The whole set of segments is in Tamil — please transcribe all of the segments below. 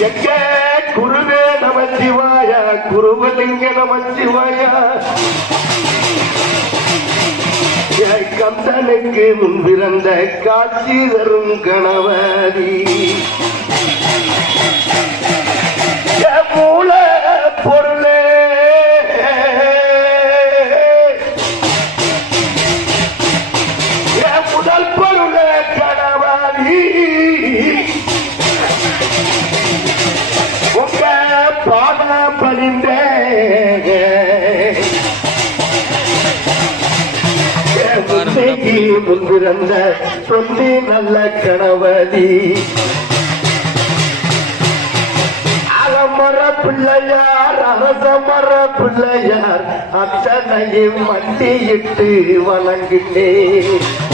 எங்க குருவே நமச்சிவாய? குருவலிங்க நமச்சிவாய. என் கந்தனுக்கு முன் பிறந்த காட்சி தரும் கணவதி முன்பிறந்த சொல்லி நல்ல கணவதி. அலமர பிள்ளையார் அரசமர பிள்ளையார் அத்தனையும் மண்டியிட்டு வணங்கினேன்.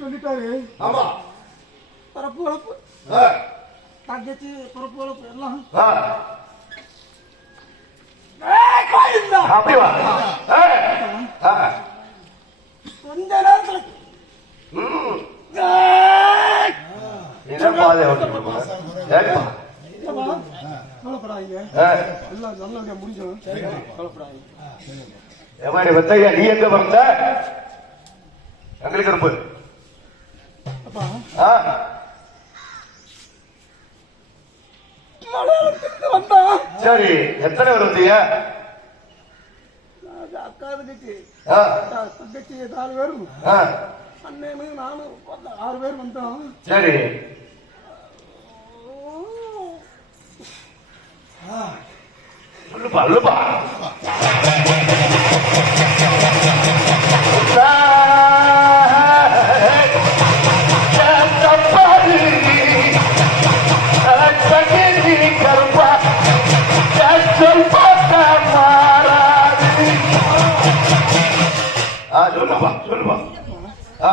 சொல்லிட்டாரு ஆமா. பரப்பு பரப்பு. வளப்பு எல்லாம் ஆ, ஏய், கோயிந்தா! அப்படி வா ஆ, ஆ, கொஞ்ச நேரத்துல பாதை? கவலைப்படாதீங்க எல்லாம் நல்லபடியா கவலைப்படாதீங்க வெத்தையா நீ எங்க வந்த எங்களுக்கு இருப்பு அப்பா ஆ, மலையாளத்துக்கு வந்தா சரி எத்தனை பேர் வந்தீங்க? அக்கா அக்கா தங்கச்சி நாலு பேரும் அண்ணனு நானும் ஆறு பேர் வந்தோம். சரி. சொல்லுப்பா சொல்லுப்பா. சொல்லுப்பா சொல்லுப்பா. ஆ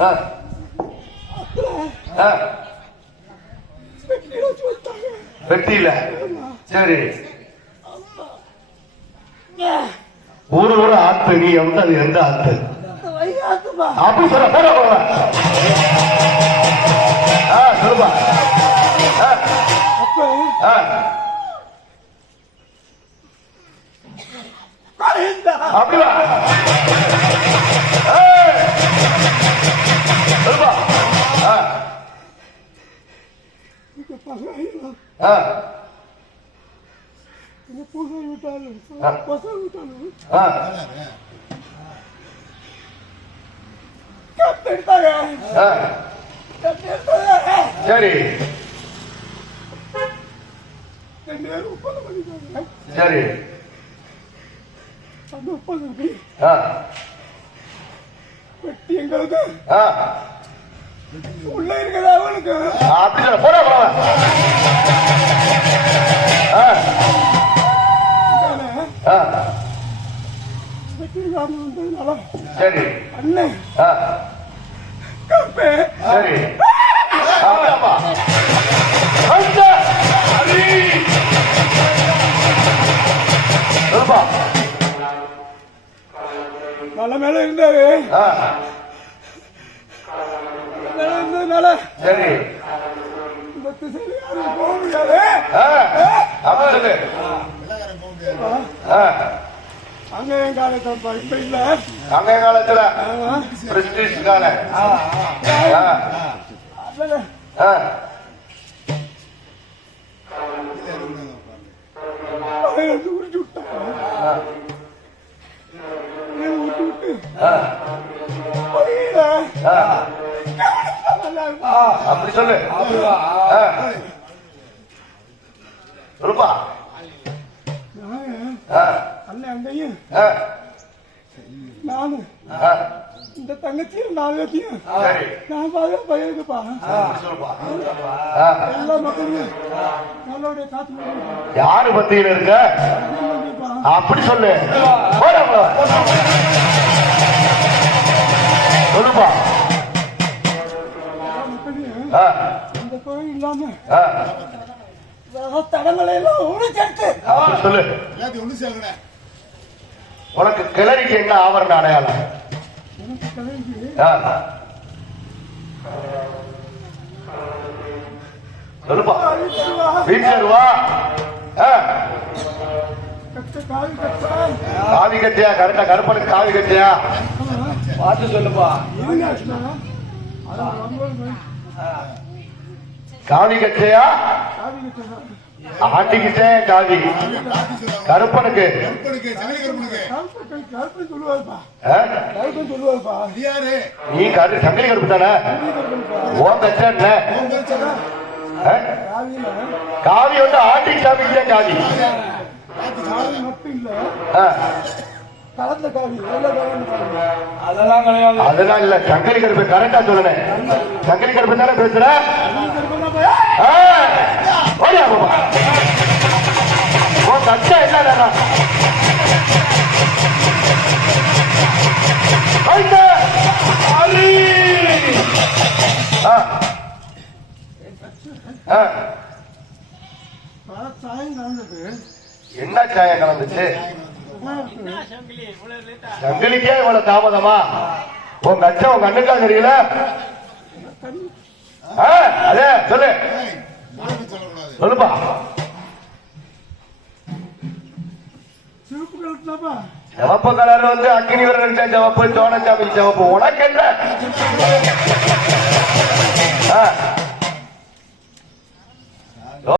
ஆ. ஆ. வெட்டில வெட்டியில. சரி. ஒரு ஒரு ஆத்து நீ எந்த அது எந்த ஆத்து? அப்படி சொல்ல போற போட. ஆ சொல்லுப்பா. ஆ, சரி. சரி. வெட்டி எங்களுக்கு. உள்ள இருக்கிறதா அவனுக்கு? அப்படி சொல்ல சரி. அண்ணன் சரி. ஆமாப்பா. அந்த அடி. சொல்லுப்பா. மலை மேல இருந்தாரு மேல இருந்ததுனால சரி. யாரும் போக முடியாது ஆ, அப்படி சொல்லு. ஆ, காலத்தப்பா இப்ப இல்ல அன்றைய காலத்துல. பிரிட்டிஷ் கால உருட்டி விட்டு. அப்படி சொல்லு. ஆ, அண்ணன் அங்கேயும் நானு. இந்த தங்கச்சியும் நாலு பேத்தையும் நான் பாதுகா பையனுக்குப்பா. எல்லா மக்களையும் நல்லோடைய காத்து யாரு பத்தியில இருக்க? அப்படி சொல்லு. சொல்லுப்பா. இந்த கோயில் இல்லாம தடங்களை எல்லாம் அப்படி சொல்லு. எல்லாத்தையும் ஒண்ணு சேர்க்கணே உனக்கு கிளறிக்கு என்ன ஆவரண அடையாளம்? எனக்கு கலைஞ்சு ஆ. சொல்லுப்பா. வீட்டுல வா ஆ, கட்ட கால் காவி கட்டியா? கரெக்டா கருப்பனுக்கு காவி கட்டியா? பார்த்து சொல்லுப்பா. ஈனாச்சுனா, அது ஒன்பது காவி கட்டியா? காவி கட்டணும் ஆட்டிக்கிட்டே காவி கருப்பனுக்கு நீ கரு சங்கிலி கருப்பு தானே கச்சா என்ன? உன்? காவியில காவி வந்து ஆட்டி காமிக்கிட்டே காவி. அதெல்லாம் இல்ல. சங்கிலி கருப்பு கரெக்டா சொல்லுனேன் சங்கிலி கருப்பு தானே பேசுற? ஓடியா பாப்பா. பல சாயம் கலந்தது. என்ன சாயம் கலந்துச்சு. சங்கிலிக்கே இவ்வளவு தாமதமா? உன் கச்சா உங்க அண்ணுக்கா தெரியல? அதே சொல்லு. சொல்லுப்பா. சிவப்பு கலப்புனாப்பா சிவப்பு கலர் வந்து அக்னி வீரன் சிவப்பு சோழச்சாமி சிவப்பு. உனக்கு என்ன